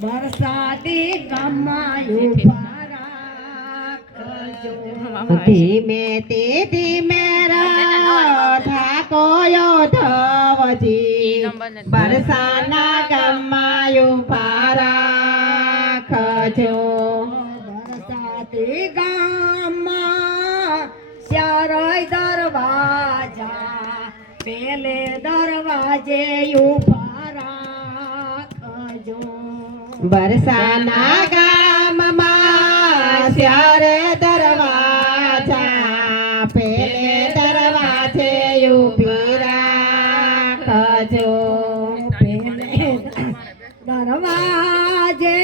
બરસાતી ગામમાં ધીમે તે ધીમે ઠાકોયો ધવજી બરસાના ગામમાં ઉભા રાખજો બરસાતી ગામમાં ચારેય દરવાજા પેલે દરવાજે ઉભા રાખજો બરસાના ગામમાં ચારે દરવાજા પેલે દરવાજે ઉભી રાખજો પેલે દરવાજે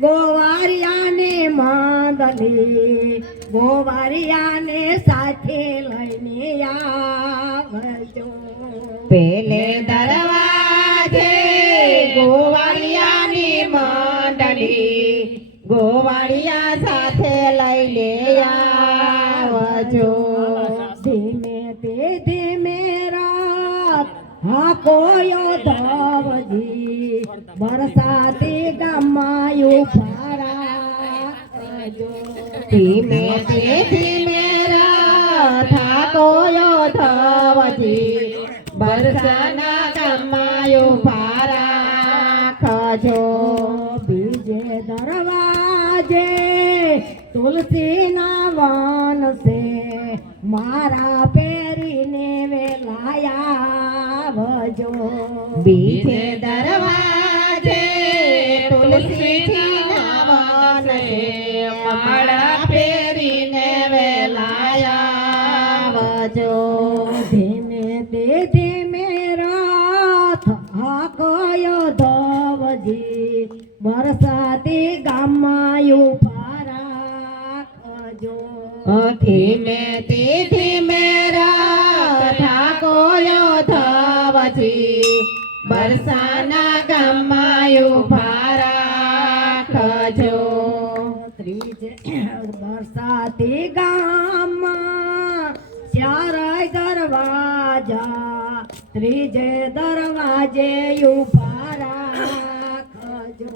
ગોવારિયાને માંદલી ગોવારિયાને સાથે લઈને આવજો પેલે દરવાજે ગોવાળિયાની મંડળી ગોવાળિયા સાથે લઈને આવજો ધીમે તે ધીમે રાત હાકોયો ધવજી બરસાતી ગામમાં ઉભા રાખજો ધીમે તે ધીમે રાત હાકોયો ધવજી બરસાના ગામમાં ઉભા રાખજો બીજે દરવાજે તુલસીના વન છે મારા પેરીને વેલાયા આવજો બીજે દરવાજે તુલસીના વન છે મારા પેરીને વેલાયા આવજો ધીમે તે ધીમે રાત હાકોયો ધવજી બરસાતી ગામમાં ઉભા રાખજો ધીમે તે ધીમે રાત હાકોયો ધવજી બરસાના ગામમાં ઉભા રાખજો બરસાતી ગામમાં ચારેય દરવાજા ત્રીજે દરવાજે ઉભા રાખજો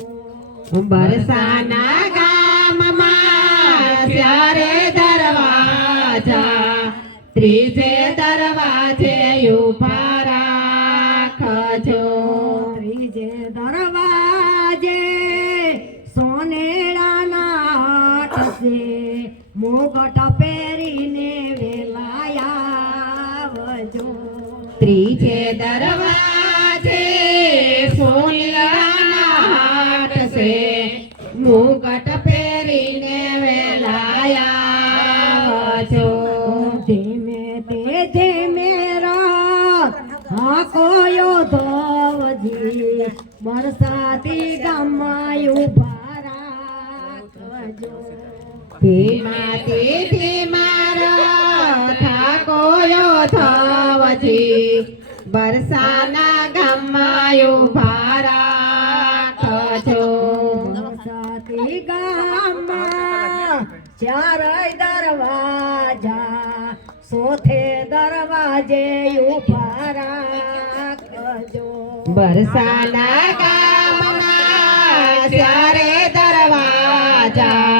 બરસાના ગામમાં ચારે દરવાજા ત્રીજે દરવાજે ઉભા રાખજો ત્રીજે દરવાજે સોનેરાના હાથ છે મુગટ પહેરીને વેલાયા આવજો ત્રીજે દરવાજે સોનેરાના હાથ છે મુગટ પહેરીને વેલાયા આવજો ધીમે તે ધીમે રાત હાકોયો ધવજી બરસાતી ગામમાં ઉભા રાખજો ધીમા તે ધીમા રાત હાકોયો ધવજી બરસાના ગામમાં ઉભા રાખજો બરસાતી ગામમાં ચારેય દરવાજા સોથે દરવાજે ઉભા રાખજો બરસાના ગામમાં ચારે દરવાજા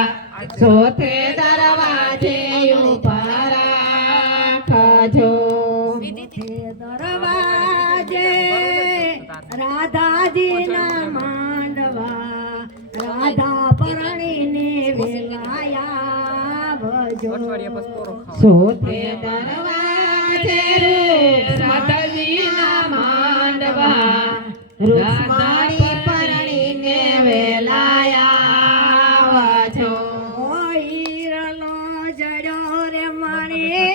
સોથે દરવાજે ઉભા રાખજો દરવાજે રાધાજીના માંડવા રાધા પરણીને વેલાયા આવજો સોથે દરવાજે